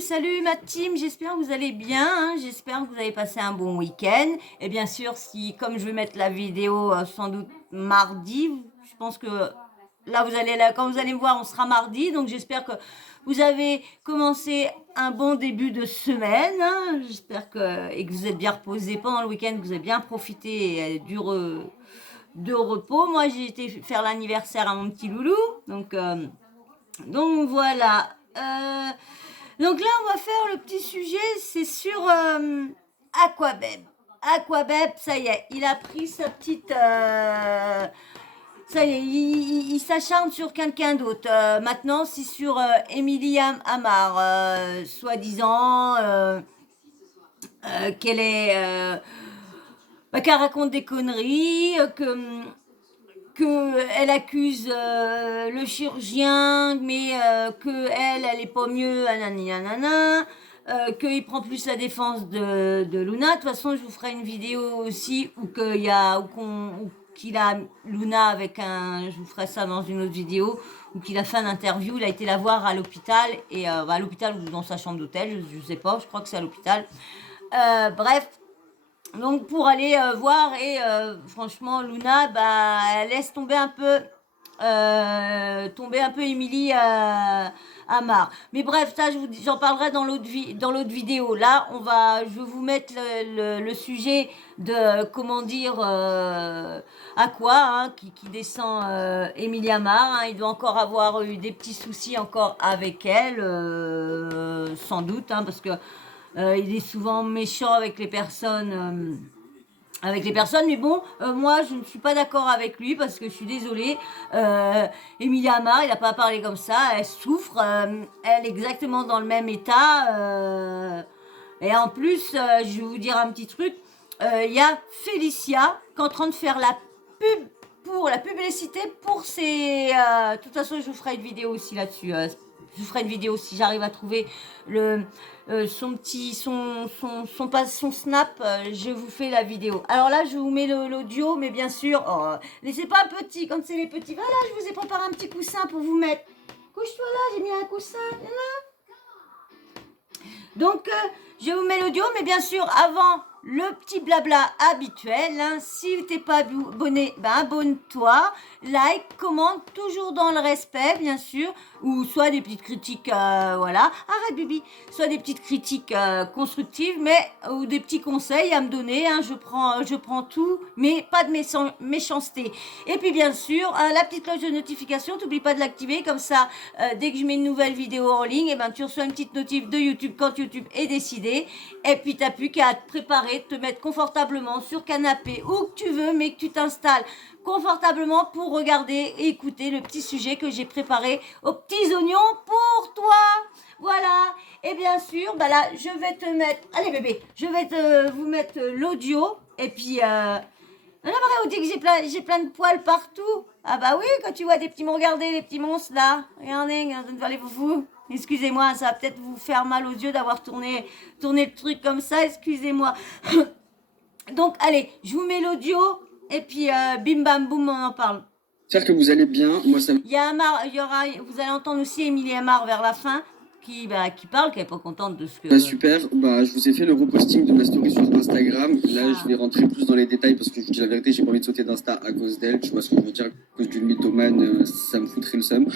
salut ma team, j'espère que vous allez bien, hein. J'espère que vous avez passé un bon week-end. Et bien sûr, si comme je vais mettre la vidéo sans doute mardi, je pense que là quand vous allez me voir, on sera mardi, donc j'espère que vous avez commencé un bon début de semaine, hein. J'espère que vous êtes bien reposé pendant le week-end, que vous avez bien profité de repos. Moi, j'ai été faire l'anniversaire à mon petit loulou, donc voilà. Donc là, on va faire le petit sujet, c'est sur Aquabeb. Aquabeb, ça y est, il a pris sa petite... ça y est, il s'acharne sur quelqu'un d'autre. Maintenant, c'est sur Émilie Amar, soi-disant qu'elle est... qu'elle raconte des conneries, que elle accuse le chirurgien, mais que elle est pas mieux, nanana, qu'il prend plus la défense de Luna. De toute façon, je vous ferai une vidéo aussi qu'il a Luna avec un, je vous ferai ça dans une autre vidéo, où qu'il a fait une interview, il a été la voir à l'hôpital, et à l'hôpital ou dans sa chambre d'hôtel, je sais pas, je crois que c'est à l'hôpital. Bref, donc pour aller voir et franchement Luna elle laisse tomber un peu Émilie Amar. Mais bref, ça j'en parlerai dans l'autre vidéo. Là, je vais vous mettre le sujet de comment dire à quoi qui descend Émilie Amar, hein. Il doit encore avoir eu des petits soucis encore avec elle, sans doute, hein, parce que il est souvent méchant avec les personnes. Mais bon, moi je ne suis pas d'accord avec lui parce que je suis désolée. Emilia Amar, il n'a pas parlé comme ça, elle souffre, elle est exactement dans le même état. Et en plus, je vais vous dire un petit truc, il y a Félicia qui est en train de faire la pub pour la publicité pour ses... de toute façon, je vous ferai une vidéo aussi là-dessus. Je vous ferai une vidéo si j'arrive à trouver son snap, je vous fais la vidéo. Alors là, je vous mets l'audio, mais bien sûr, laissez pas petit, comme c'est les petits. Voilà, je vous ai préparé un petit coussin pour vous mettre. Couche-toi là, j'ai mis un coussin. Donc, je vous mets l'audio, mais bien sûr, avant le petit blabla habituel, hein, si t'es pas abonné, abonne-toi, like, commente, toujours dans le respect, bien sûr, ou soit des petites critiques, voilà, arrête Bibi, soit des petites critiques constructives, ou des petits conseils à me donner, hein, je prends tout, mais pas de méchanceté. Et puis bien sûr, la petite cloche de notification, t'oublies pas de l'activer, comme ça, dès que je mets une nouvelle vidéo en ligne, tu reçois une petite notif de YouTube quand YouTube est décidé, et puis t'as plus qu'à te préparer, te mettre confortablement sur canapé, où que tu veux, mais que tu t'installes confortablement pour regarder et écouter le petit sujet que j'ai préparé aux petits oignons pour toi. Voilà. Et bien sûr, là, je vais te mettre... Allez bébé, je vais vous mettre l'audio. Et puis... Non, on dit que j'ai plein de poils partout. Ah bah oui, quand tu vois des petits... Regardez les petits monstres là. Regardez, allez-vous. Excusez-moi, ça va peut-être vous faire mal aux yeux d'avoir tourné le truc comme ça. Excusez-moi. Donc, allez, je vous mets l'audio. Et puis, bim bam boum, on en parle. J'espère que vous allez bien. Moi, ça... Vous allez entendre aussi Émilie Amar vers la fin, qui parle, qui n'est pas contente de ce que... super, je vous ai fait le reposting de ma story sur Instagram. Là, je vais rentrer plus dans les détails parce que je vous dis la vérité, j'ai pas envie de sauter d'Insta à cause d'elle. Tu vois ce que je veux dire, à cause d'une mythomane, ça me foutrait le seum.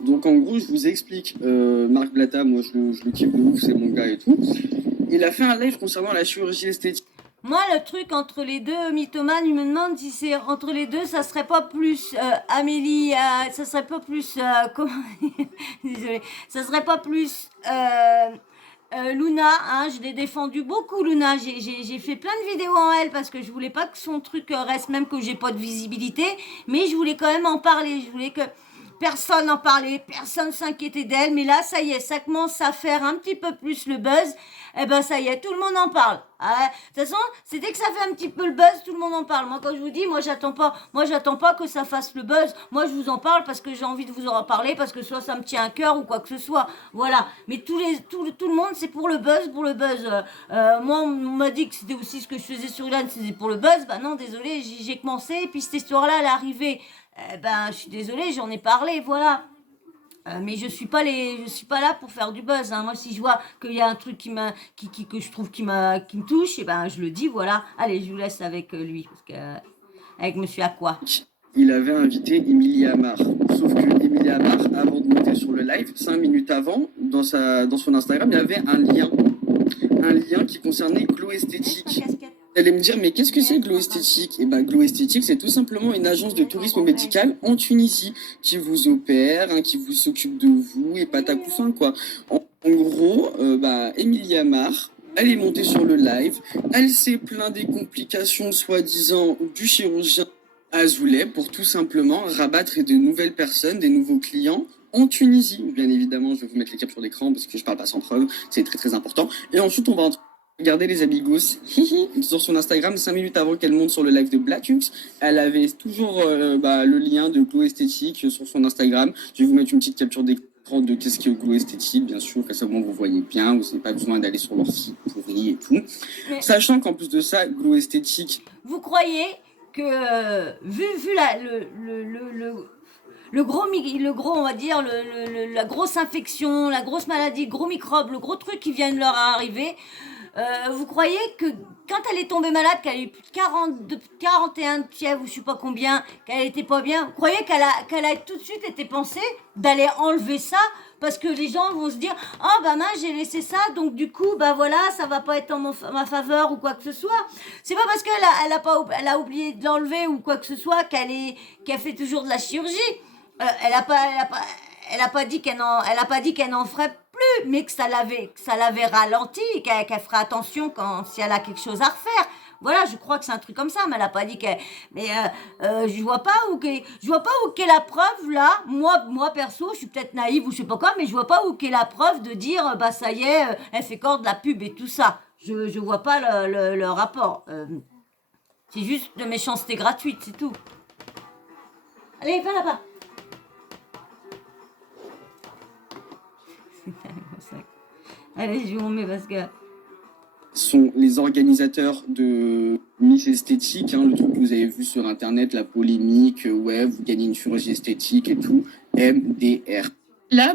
Donc, en gros, je vous explique. Marc Blatta, moi, je le kiffe de ouf, c'est mon gars et tout. Il a fait un live concernant la chirurgie esthétique. Moi, le truc entre les deux mythomanes, il me demande si c'est entre les deux, ça serait pas plus Amélie, ça serait pas plus... Désolée, ça serait pas plus... Luna, hein, je l'ai défendu beaucoup Luna, j'ai fait plein de vidéos en elle parce que je voulais pas que son truc reste, même que j'ai pas de visibilité, mais je voulais quand même en parler, je voulais que personne en parlait, personne s'inquiétait d'elle, mais là ça y est, ça commence à faire un petit peu plus le buzz, ça y est, tout le monde en parle. De toute façon, c'est dès que ça fait un petit peu le buzz, tout le monde en parle. Moi, quand je vous dis, moi j'attends pas que ça fasse le buzz. Moi, je vous en parle parce que j'ai envie de vous en parler, parce que soit ça me tient à cœur ou quoi que ce soit. Voilà. Mais tout le monde, c'est pour le buzz, moi, on m'a dit que c'était aussi ce que je faisais sur Ilan, c'était pour le buzz. Non, désolé, j'ai commencé, et puis cette histoire-là, elle est arrivée. Je suis désolée, j'en ai parlé, voilà. Mais je suis pas là pour faire du buzz, hein. Moi, si je vois qu'il y a un truc que je trouve qui me touche, et ben, je le dis, voilà. Allez, je vous laisse avec lui, parce que, avec Monsieur Aqua. Il avait invité Emilia Amar. Sauf que Emilia Amar, avant de monter sur le live, 5 minutes avant, dans son Instagram, il y avait un lien qui concernait Glow Esthétique. Vous allez me dire, mais qu'est-ce que c'est Glow Esthétique? Et ben, Glow Esthétique, c'est tout simplement une agence de tourisme médical en Tunisie qui vous opère, hein, qui vous s'occupe de vous et patacoufin, quoi. En gros, Emilia Amar, elle est montée sur le live, elle s'est plaint des complications soi-disant du chirurgien Azoulay pour tout simplement rabattre de nouvelles personnes, des nouveaux clients en Tunisie. Bien évidemment, je vais vous mettre les captures d'écran parce que je parle pas sans preuve, c'est très très important. Et ensuite, on va regarder les amigos sur son Instagram 5 minutes avant qu'elle monte sur le live de Blackux. Elle avait toujours le lien de Glow Esthétique sur son Instagram. Je vais vous mettre une petite capture d'écran de qu'est-ce que Glow Esthétique, bien sûr, que ça vous voyez bien, vous n'avez pas besoin d'aller sur leur site pourri et tout. Mais sachant qu'en plus de ça, Glow Esthétique... Vous croyez que, vu le gros, on va dire, la grosse infection, la grosse maladie, le gros microbe, le gros truc qui vient de leur arriver, vous croyez que quand elle est tombée malade, qu'elle a eu plus de 41 fièvres ou je sais pas combien, qu'elle était pas bien, vous croyez qu'elle a tout de suite été pensée d'aller enlever ça parce que les gens vont se dire oh bah mince j'ai laissé ça donc du coup bah voilà ça va pas être en ma faveur ou quoi que ce soit. C'est pas parce qu'elle a oublié de l'enlever ou quoi que ce soit qu'elle fait toujours de la chirurgie. Elle a pas dit qu'elle n'en ferait plus, mais que ça l'avait ralenti, qu'elle ferait attention si elle a quelque chose à refaire. Voilà, je crois que c'est un truc comme ça, mais elle a pas dit qu'elle. Mais je vois pas où qu'est la preuve là. Moi perso, je suis peut-être naïve ou je sais pas quoi, mais je vois pas où qu'est la preuve de dire bah ça y est, elle fait corps de la pub et tout ça. Je vois pas le rapport. C'est juste de méchanceté gratuite, c'est tout. Allez, va là-bas. Allez, je vous remets parce que... sont les organisateurs de Miss Esthétique, hein, le truc que vous avez vu sur Internet, la polémique, ouais, vous gagnez une chirurgie esthétique et tout, MDR. Là...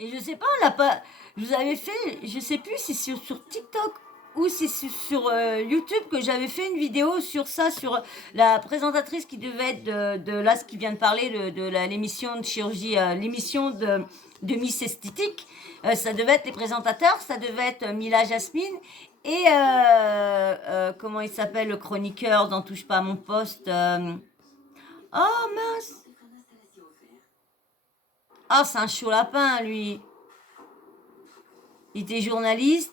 Et je sais pas, on l'a pas... Je vous avais fait, je sais plus si c'est sur TikTok ou si c'est sur YouTube que j'avais fait une vidéo sur ça, sur la présentatrice qui devait être de là, ce qui vient de parler de l'émission de chirurgie, l'émission de Miss Esthétique. Ça devait être les présentateurs, ça devait être Mila Jasmine et comment il s'appelle le chroniqueur dans Touche pas à mon poste. Oh mince. Ah, c'est un chaud lapin lui. Il était journaliste.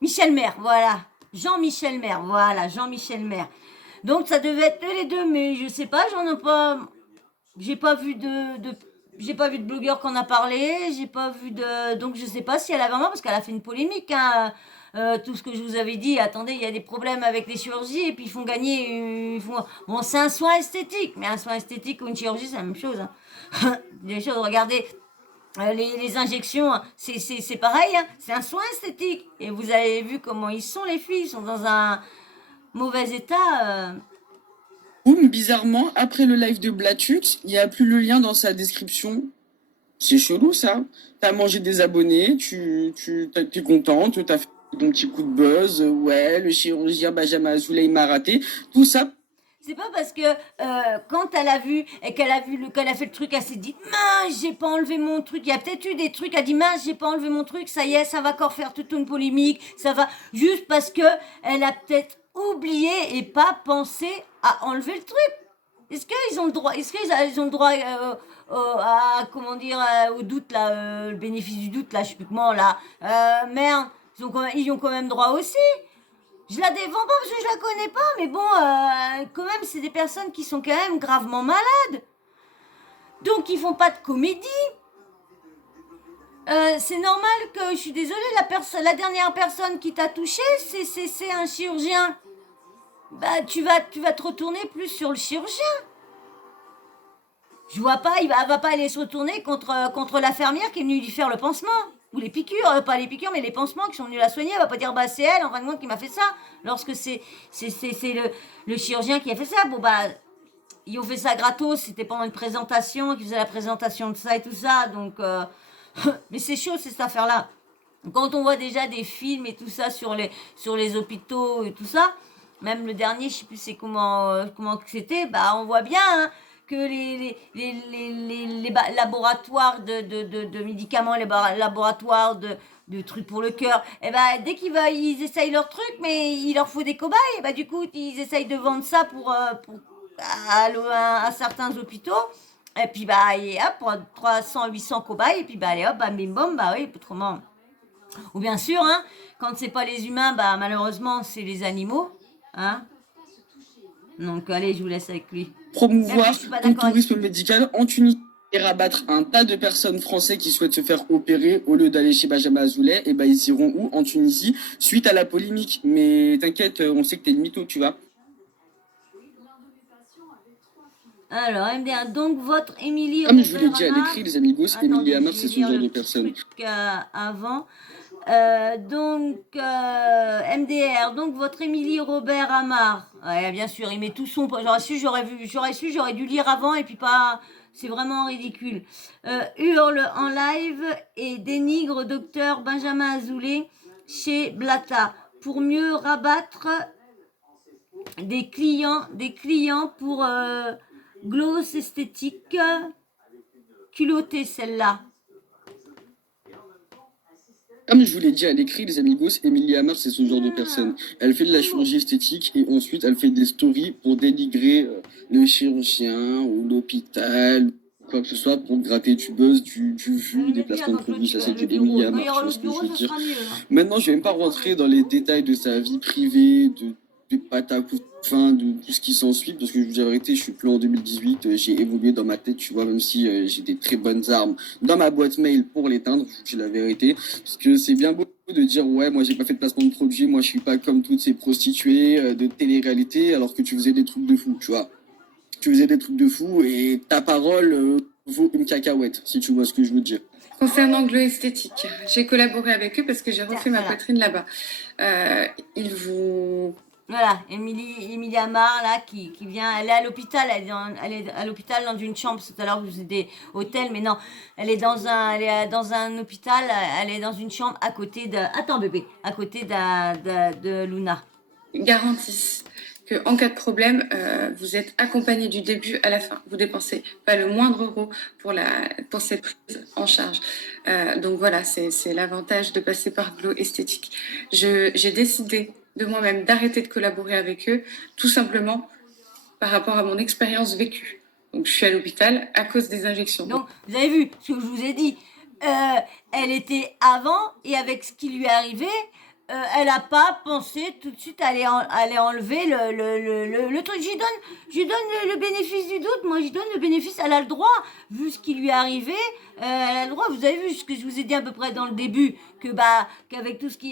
Michel Maire, voilà. Jean-Michel Maire, voilà, Jean-Michel Maire. Donc ça devait être les deux, mais je sais pas, j'ai pas vu de blogueur qu'on a parlé, j'ai pas vu donc je sais pas si elle a vraiment, parce qu'elle a fait une polémique, hein. Tout ce que je vous avais dit, attendez, il y a des problèmes avec les chirurgies et puis ils font gagner, bon c'est un soin esthétique, mais un soin esthétique ou une chirurgie c'est la même chose, hein. Des choses, regardez, les injections, c'est pareil, hein, c'est un soin esthétique. Et vous avez vu comment ils sont, les filles, ils sont dans un mauvais état. Bizarrement, après le live de Blatux, il n'y a plus le lien dans sa description. C'est chelou ça. T'as mangé des abonnés, t'es contente, t'as fait ton petit coup de buzz, ouais, le chirurgien Benjamin Azoulay m'a raté, tout ça. C'est pas parce que quand elle a vu et qu'elle a fait le truc, elle s'est dit mince, j'ai pas enlevé mon truc. Il y a peut-être eu des trucs, elle a dit mince, j'ai pas enlevé mon truc, ça y est, ça va encore faire toute une polémique, ça va juste parce que elle a peut-être oublié et pas pensé à enlever le truc. Est-ce qu'ils ont le droit ont le droit à comment dire au doute là, le bénéfice du doute là, je sais plus comment là. Merde, ils y ont quand même droit aussi. Je la défends pas parce que je la connais pas, mais bon, quand même, c'est des personnes qui sont quand même gravement malades. Donc, ils font pas de comédie. C'est normal que, je suis désolée, la dernière personne qui t'a touché, c'est un chirurgien. Bah, tu vas te retourner plus sur le chirurgien. Je vois pas, elle va pas aller se retourner contre l'infirmière qui est venue lui faire le pansement. Ou les piqûres, pas les piqûres, mais les pansements qui sont venus la soigner. Elle va pas dire, bah c'est elle, en fin de compte, qui m'a fait ça. Lorsque c'est le chirurgien qui a fait ça. Bon, bah, ils ont fait ça gratos, c'était pendant une présentation, qu'ils faisaient la présentation de ça et tout ça, donc... mais c'est chaud, c'est cette affaire-là. Quand on voit déjà des films et tout ça sur les hôpitaux et tout ça, même le dernier, je sais plus c'est comment que c'était, bah on voit bien hein, que les laboratoires de médicaments, laboratoires de trucs pour le cœur, et ben dès ils essayent leur truc, mais il leur faut des cobayes, et ben du coup ils essayent de vendre ça pour à certains hôpitaux. Et puis bah et hop, pour 300, 800 cobayes, et puis bah allez hop, bam bim bom, bah oui, autrement. Ou bien sûr, hein, quand c'est pas les humains, bah malheureusement c'est les animaux. Hein. Donc allez, je vous laisse avec lui. Promouvoir le tourisme médical en Tunisie et rabattre un tas de personnes françaises qui souhaitent se faire opérer au lieu d'aller chez Benjamin Azoulay, et ben ils iront où? En Tunisie, suite à la polémique. Mais t'inquiète, on sait que t'es une mytho, tu vois. Alors, MDR, donc votre Émilie... Comme je vous l'ai dit à l'écrit, les amigos, Émilie Hamar, c'est ce genre de personne. Avant. MDR, donc votre Émilie Robert Amar. Ouais, bien sûr, il met tout son... J'aurais dû lire avant et puis pas... C'est vraiment ridicule. Hurle en live et dénigre docteur Benjamin Azoulay chez Blata pour mieux rabattre des clients pour gloss esthétique. Culottée celle-là. Comme je vous l'ai dit à l'écrit, les amigos, Émilie Hamar, c'est ce genre de personne. Elle fait de la chirurgie esthétique et ensuite elle fait des stories pour dénigrer le chirurgien ou l'hôpital, quoi que ce soit, pour gratter du buzz, du vu, des placements de produits. Ça, c'est du Émilie Hamar, tu vois ce que je veux dire. Maintenant, je vais même pas rentrer dans les détails de sa vie privée, de patacouf, de tout ce qui s'ensuit, parce que je vous dis la vérité, je suis plus en 2018, j'ai évolué dans ma tête, tu vois, même si j'ai des très bonnes armes dans ma boîte mail pour l'éteindre, je vous dis la vérité, parce que c'est bien beau de dire ouais, moi j'ai pas fait de placement de produit, moi je suis pas comme toutes ces prostituées de télé-réalité, alors que tu faisais des trucs de fou, tu vois. Tu faisais des trucs de fou et ta parole vaut une cacahuète, si tu vois ce que je veux dire. Concernant Glow Esthétique, j'ai collaboré avec eux parce que j'ai refait ma poitrine là-bas. Ils vous... Voilà, Émilie Amar, là, qui vient, elle est à l'hôpital, elle est à l'hôpital dans une chambre, tout à l'heure vous des hôtels, mais non, elle est dans un hôpital, elle est dans une chambre à côté attends bébé, à côté de Luna. Garantissent que en cas de problème, vous êtes accompagné du début à la fin. Vous dépensez pas le moindre euro pour cette prise en charge. Donc voilà, c'est l'avantage de passer par Glow Esthétique. J'ai décidé de moi-même d'arrêter de collaborer avec eux, tout simplement par rapport à mon expérience vécue. Donc je suis à l'hôpital à cause des injections. Donc vous avez vu ce que je vous ai dit. Elle était avant et avec ce qui lui est arrivé, elle n'a pas pensé tout de suite à aller enlever le truc. J'y donne le bénéfice du doute. Moi, j'y donne le bénéfice. Elle a le droit, vu ce qui lui est arrivé. Elle a le droit. Vous avez vu ce que je vous ai dit à peu près dans le début, qu'avec tout ce qui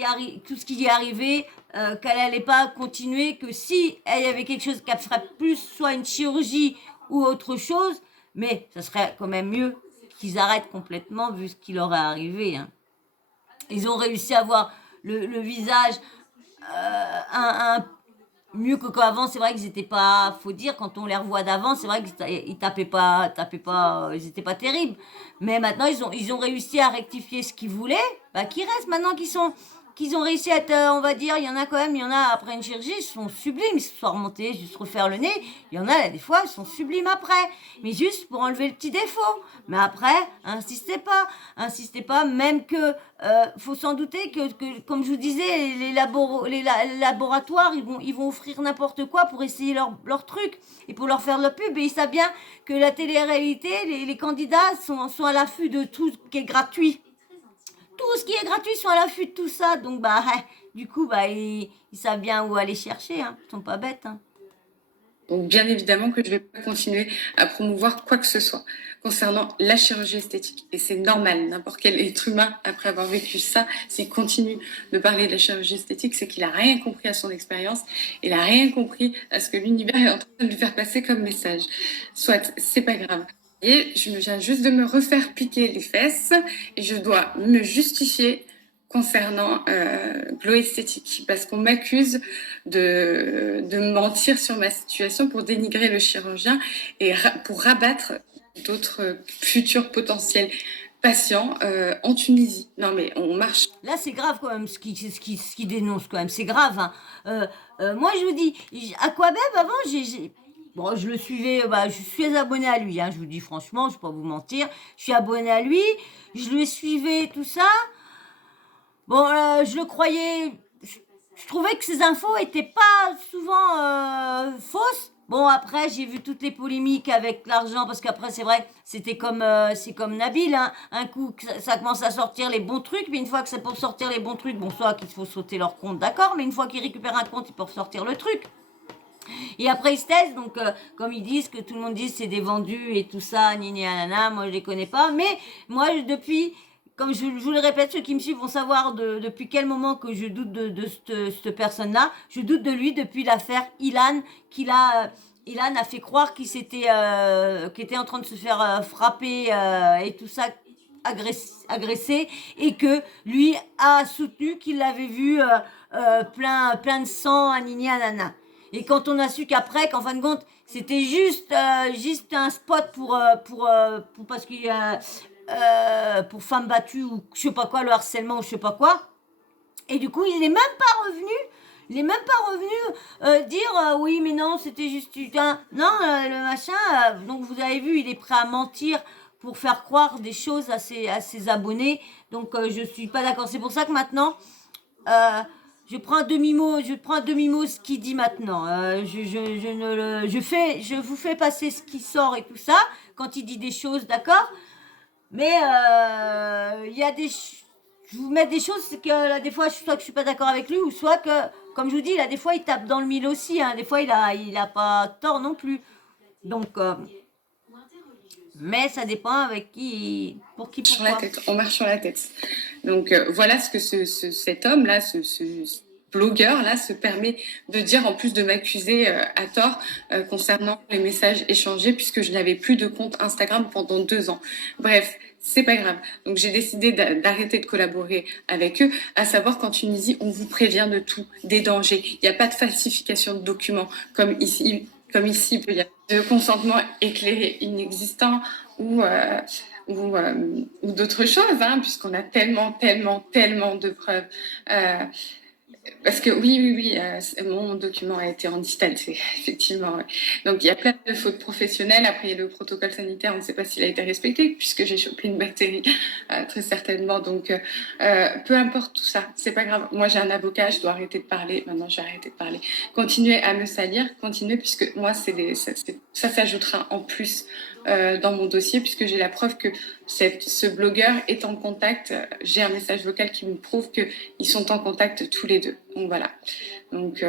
lui est arrivé, qu'elle n'allait pas continuer, que si elle y avait quelque chose qu'elle ferait plus, soit une chirurgie ou autre chose, mais ça serait quand même mieux qu'ils arrêtent complètement vu ce qui leur est arrivé. Hein. Ils ont réussi à avoir le visage mieux que qu'avant. C'est vrai qu'ils étaient pas, faut dire, quand on les revoit d'avant, c'est vrai qu'ils tapaient pas, ils étaient pas terribles. Mais maintenant, ils ont réussi à rectifier ce qu'ils voulaient. Bah, qui reste maintenant qu'ils ont réussi à être, on va dire, il y en a après une chirurgie, ils sont sublimes, ils se sont remontés, juste refaire le nez. Il y en a, des fois, ils sont sublimes après. Mais juste pour enlever le petit défaut. Mais après, insistez pas, même que, faut s'en douter que, comme je vous disais, les laboratoires, ils vont offrir n'importe quoi pour essayer leur truc et pour leur faire de la pub. Et ils savent bien que la télé-réalité, les candidats sont à l'affût de tout ce qui est gratuit. Tout ce qui est gratuit sont à l'affût de tout ça. Donc, du coup, ils savent bien où aller chercher. Hein. Ils sont pas bêtes. Hein. Donc, bien évidemment que je vais pas continuer à promouvoir quoi que ce soit concernant la chirurgie esthétique. Et c'est normal. N'importe quel être humain, après avoir vécu ça, s'il continue de parler de la chirurgie esthétique, c'est qu'il a rien compris à son expérience. Il a rien compris à ce que l'univers est en train de lui faire passer comme message. Soit, c'est pas grave. Et je viens juste de me refaire piquer les fesses et je dois me justifier concernant Glow Esthétique, parce qu'on m'accuse de mentir sur ma situation pour dénigrer le chirurgien et pour rabattre d'autres futurs potentiels patients en Tunisie. Non mais on marche. Là, c'est grave quand même ce qui dénonce quand même. C'est grave. Hein. Moi, je vous dis, Aquabeb, avant, bon, je le suivais, bah, je suis abonné à lui. Hein, je vous dis franchement, je ne vais pas vous mentir. Je suis abonné à lui. Je le suivais, tout ça. Bon, je le croyais. Je trouvais que ses infos étaient pas souvent fausses. Bon, après, j'ai vu toutes les polémiques avec l'argent, parce qu'après, c'est vrai, c'est comme Nabil, hein. Un coup, ça commence à sortir les bons trucs, mais une fois que c'est pour sortir les bons trucs, bon, soit qu'il faut sauter leur compte, d'accord, mais une fois qu'ils récupèrent un compte, ils peuvent sortir le truc. Et après, ils se taisent, donc, comme ils disent, que tout le monde dit c'est des vendus et tout ça, nini, nanana, moi, je les connais pas, mais moi, depuis, comme je vous le répète, ceux qui me suivent vont savoir depuis quel moment que je doute de cette personne-là. Je doute de lui depuis l'affaire Ilan, Ilan a fait croire qu'il était en train de se faire frapper et tout ça, agressé, et que lui a soutenu qu'il l'avait vu plein de sang, anini, anana. Et quand on a su qu'en fin de compte, c'était juste un spot parce qu'il y a pour femmes battues ou je sais pas quoi, le harcèlement ou je sais pas quoi. Et du coup, il n'est même pas revenu. Il n'est même pas revenu dire oui, mais non, c'était juste non, le machin. Donc vous avez vu, il est prêt à mentir pour faire croire des choses à ses abonnés. Donc je suis pas d'accord. C'est pour ça que maintenant, je prends un demi-mot ce qu'il dit maintenant. Je vous fais passer ce qui sort et tout ça quand il dit des choses, d'accord. Mais il y a je vous mets des choses, c'est que là, des fois, soit que je suis pas d'accord avec lui, ou soit que, comme je vous dis, là, des fois, il tape dans le mille aussi. Hein. Des fois, il a pas tort non plus. Donc, mais ça dépend avec qui, pour qui, pourquoi. Sur la tête, on marche sur la tête. Donc voilà ce que cet homme-là, ce blogueur-là se permet de dire, en plus de m'accuser à tort concernant les messages échangés, puisque je n'avais plus de compte Instagram pendant 2 ans. Bref, c'est pas grave. Donc j'ai décidé d'arrêter de collaborer avec eux, à savoir qu'en Tunisie, on vous prévient de tout, des dangers. Il n'y a pas de falsification de documents comme ici, il peut y avoir de consentement éclairé inexistant ou d'autres choses, hein, puisqu'on a tellement de preuves. Parce que oui, mon document a été en digital, c'est effectivement. Ouais. Donc il y a plein de fautes professionnelles. Après il y a le protocole sanitaire, on ne sait pas s'il a été respecté puisque j'ai chopé une bactérie très certainement. Donc peu importe tout ça, c'est pas grave. Moi j'ai un avocat, je dois arrêter de parler. Maintenant j'ai arrêté de parler. Continuez à me salir, continuez puisque moi ça s'ajoutera en plus dans mon dossier puisque j'ai la preuve que ce blogueur est en contact. J'ai un message vocal qui me prouve qu'ils sont en contact tous les deux. Donc voilà. Donc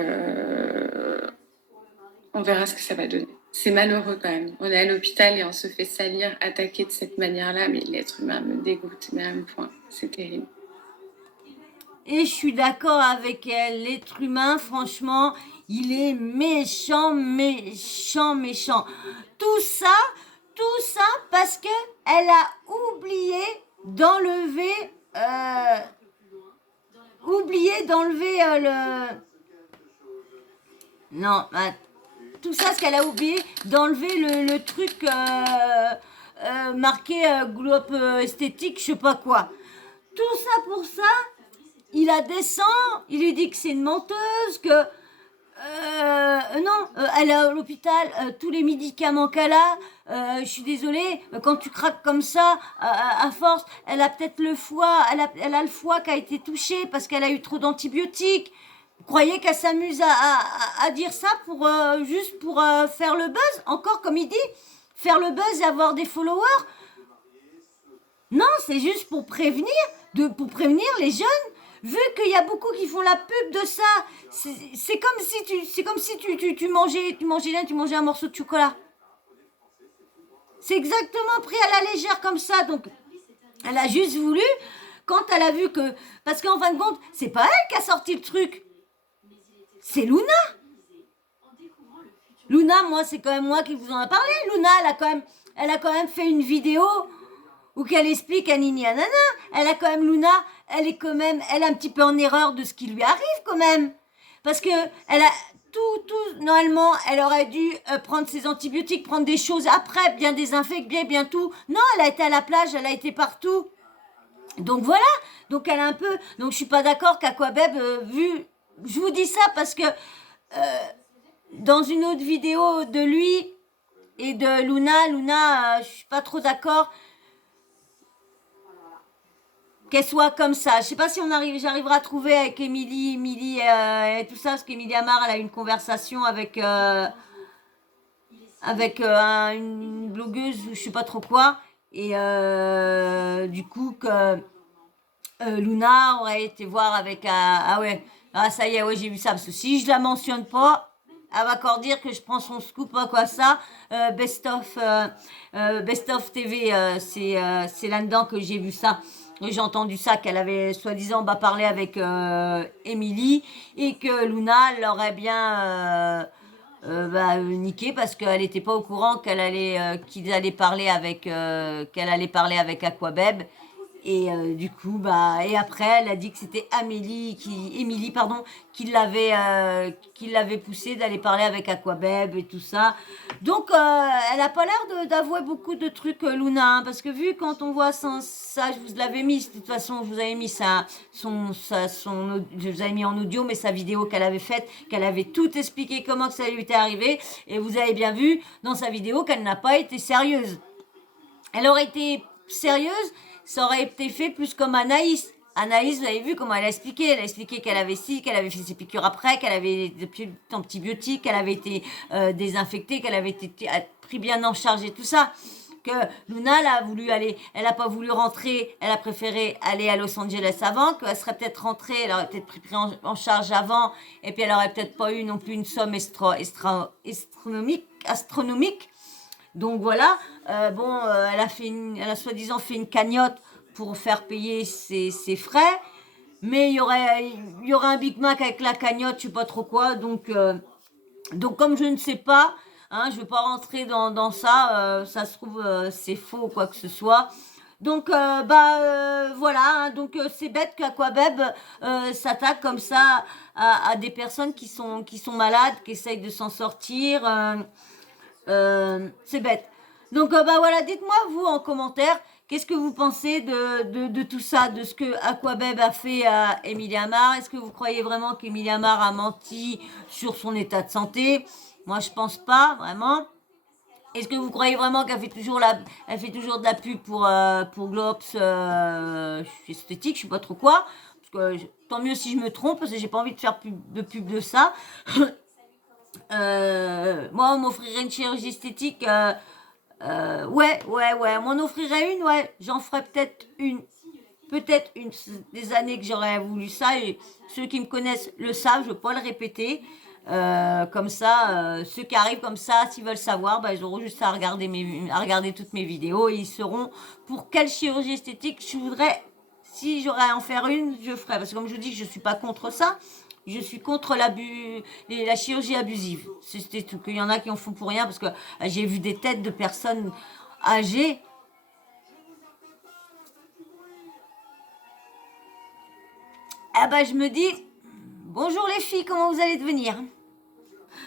on verra ce que ça va donner. C'est malheureux quand même. On est à l'hôpital et on se fait salir, attaquer de cette manière-là, mais l'être humain me dégoûte, mais à un point. C'est terrible. Et je suis d'accord avec elle. L'être humain, franchement, il est méchant. Tout ça parce que elle a oublié d'enlever le... Non, tout ça, ce qu'elle a oublié d'enlever le truc marqué globe esthétique, je sais pas quoi. Tout ça pour ça, il la descend, il lui dit que c'est une menteuse, que non, elle a à l'hôpital tous les médicaments qu'elle a. Je suis désolée, quand tu craques comme ça, à force, elle a peut-être le foie, elle a le foie qui a été touché parce qu'elle a eu trop d'antibiotiques. Vous croyez qu'elle s'amuse à dire ça juste pour faire le buzz? Encore comme il dit, faire le buzz et avoir des followers? Non, c'est juste pour prévenir les jeunes. Vu qu'il y a beaucoup qui font la pub de ça, c'est comme si tu mangeais un morceau de chocolat. C'est exactement pris à la légère comme ça. Donc, elle a juste voulu, quand elle a vu que... Parce qu'en fin de compte, c'est pas elle qui a sorti le truc. C'est Luna. Luna, moi, c'est quand même moi qui vous en a parlé. Luna, elle a quand même fait une vidéo ou qu'elle explique à Nini à Nana. Elle a quand même, Luna, elle est un petit peu en erreur de ce qui lui arrive quand même. Parce que elle a normalement, elle aurait dû prendre ses antibiotiques, prendre des choses après, bien désinfecter, bien tout. Non, elle a été à la plage, elle a été partout. Donc voilà, donc elle a un peu... Donc je suis pas d'accord qu'Aquabeb, je vous dis ça parce que dans une autre vidéo de lui et de Luna, je suis pas trop d'accord qu'elle soit comme ça. Je sais pas si j'arriverai à trouver avec Émilie et tout ça, parce qu'Émilie Amar, elle a eu une conversation avec une blogueuse ou je sais pas trop quoi, et du coup que Luna aurait été voir avec ah ouais, ah ça y est, ouais j'ai vu ça, parce que si je la mentionne pas, elle va encore dire que je prends son scoop, à quoi ça. Best of TV, c'est là-dedans que j'ai vu ça. J'ai entendu ça, qu'elle avait soi-disant parlé avec Emily et que Luna l'aurait bien niqué parce qu'elle n'était pas au courant qu'ils allaient parler avec qu'elle allait parler avec Aquabeb. Et du coup, et après, elle a dit que c'était Émilie, pardon, qui l'avait poussée d'aller parler avec Aquabeb et tout ça. Donc, elle a pas l'air d'avouer beaucoup de trucs, Luna, hein, parce que vu quand on voit ça, je vous l'avais mis, de toute façon, je vous avais mis je vous avais mis en audio, mais sa vidéo qu'elle avait faite, qu'elle avait tout expliqué comment que ça lui était arrivé, et vous avez bien vu dans sa vidéo qu'elle n'a pas été sérieuse. Elle aurait été sérieuse, ça aurait été fait plus comme Anaïs. Anaïs, vous avez vu comment elle a expliqué. Elle a expliqué qu'elle avait qu'elle avait fait ses piqûres après, qu'elle avait des antibiotiques, qu'elle avait été désinfectée, qu'elle avait été pris bien en charge et tout ça. Que Luna, elle a pas voulu rentrer, elle a préféré aller à Los Angeles avant, qu'elle serait peut-être rentrée, elle aurait peut-être pris en charge avant, et puis elle aurait peut-être pas eu non plus une somme astronomique. Donc voilà, elle a soi-disant fait une cagnotte pour faire payer ses frais, mais il y aurait un Big Mac avec la cagnotte, je sais pas trop quoi, donc comme je ne sais pas, hein, je ne veux pas rentrer dans ça, ça se trouve c'est faux ou quoi que ce soit. Donc voilà, hein, donc c'est bête qu'Aquabeb s'attaque comme ça à des personnes qui sont malades, qui essayent de s'en sortir. C'est bête. Donc voilà, dites-moi vous en commentaire, qu'est-ce que vous pensez de tout ça, de ce que Aquabeb a fait à Émilie Amar. Est-ce que vous croyez vraiment qu'Émilie Amar a menti sur son état de santé? Moi je pense pas, vraiment. Est-ce que vous croyez vraiment qu'elle fait toujours de la pub pour Globes esthétique, je sais pas trop quoi, parce que tant mieux si je me trompe, parce que j'ai pas envie de faire de pub de ça. Moi, on m'offrirait une chirurgie esthétique. Ouais. On m'en offrirait une, ouais. J'en ferais peut-être une. Des années que j'aurais voulu ça. Et ceux qui me connaissent le savent, je ne veux pas le répéter. Comme ça, ceux qui arrivent comme ça, s'ils veulent savoir, ils auront juste à regarder toutes mes vidéos et ils sauront pour quelle chirurgie esthétique je voudrais. Si j'aurais à en faire une, je ferais. Parce que comme je vous dis, je ne suis pas contre ça. Je suis contre la chirurgie abusive. C'était tout. Qu'il y en a qui en font pour rien parce que j'ai vu des têtes de personnes âgées. Je me dis, bonjour les filles, comment vous allez devenir?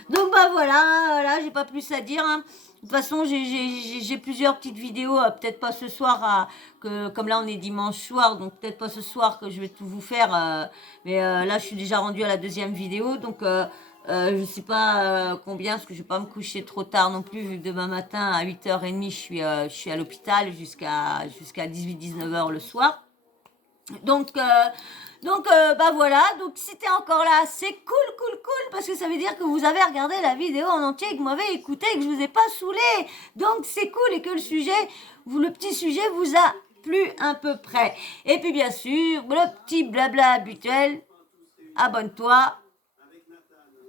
Donc voilà, j'ai pas plus à dire. Hein. De toute façon, j'ai plusieurs petites vidéos, peut-être pas ce soir, comme là on est dimanche soir, donc peut-être pas ce soir que je vais tout vous faire, mais là je suis déjà rendue à la deuxième vidéo, donc je sais pas combien, parce que je vais pas me coucher trop tard non plus, vu que demain matin à 8h30 je suis à l'hôpital jusqu'à 18-19h le soir. Donc voilà, donc si t'es encore là, c'est cool, parce que ça veut dire que vous avez regardé la vidéo en entier, que vous m'avez écouté, que je vous ai pas saoulé. Donc c'est cool et que le petit sujet vous a plu à peu près. Et puis bien sûr, le petit blabla habituel, abonne-toi,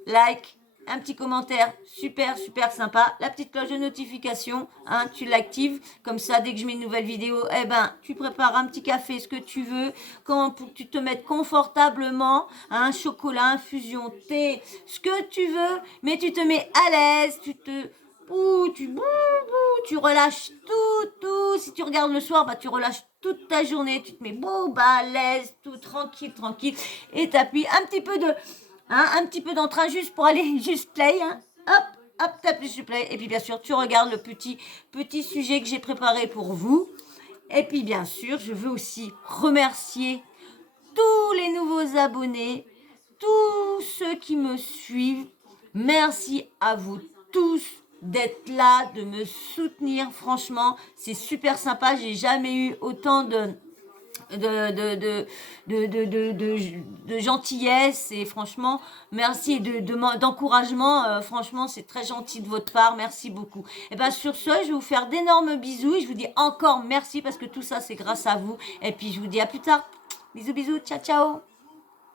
like, un petit commentaire super sympa, la petite cloche de notification, hein, tu l'actives, comme ça dès que je mets une nouvelle vidéo, tu prépares un petit café, ce que tu veux, pour que tu te mettes confortablement, hein, chocolat, infusion, thé, ce que tu veux, mais tu te mets à l'aise, tu relâches tout. Si tu regardes le soir, bah tu relâches toute ta journée, tu te mets à l'aise, tout tranquille. Et t'appuies un petit peu un petit peu d'entrain juste pour aller juste play, hein. Hop, t'appuies sur play. Et puis bien sûr, tu regardes le petit sujet que j'ai préparé pour vous. Et puis bien sûr, je veux aussi remercier tous les nouveaux abonnés, tous ceux qui me suivent. Merci à vous tous d'être là, de me soutenir. Franchement, c'est super sympa. J'ai jamais eu autant de gentillesse et franchement merci et d'encouragement. Franchement, c'est très gentil de votre part. Merci beaucoup. Et bien sur ce, je vais vous faire d'énormes bisous et je vous dis encore merci parce que tout ça c'est grâce à vous. Et puis je vous dis à plus tard. Bisous, ciao.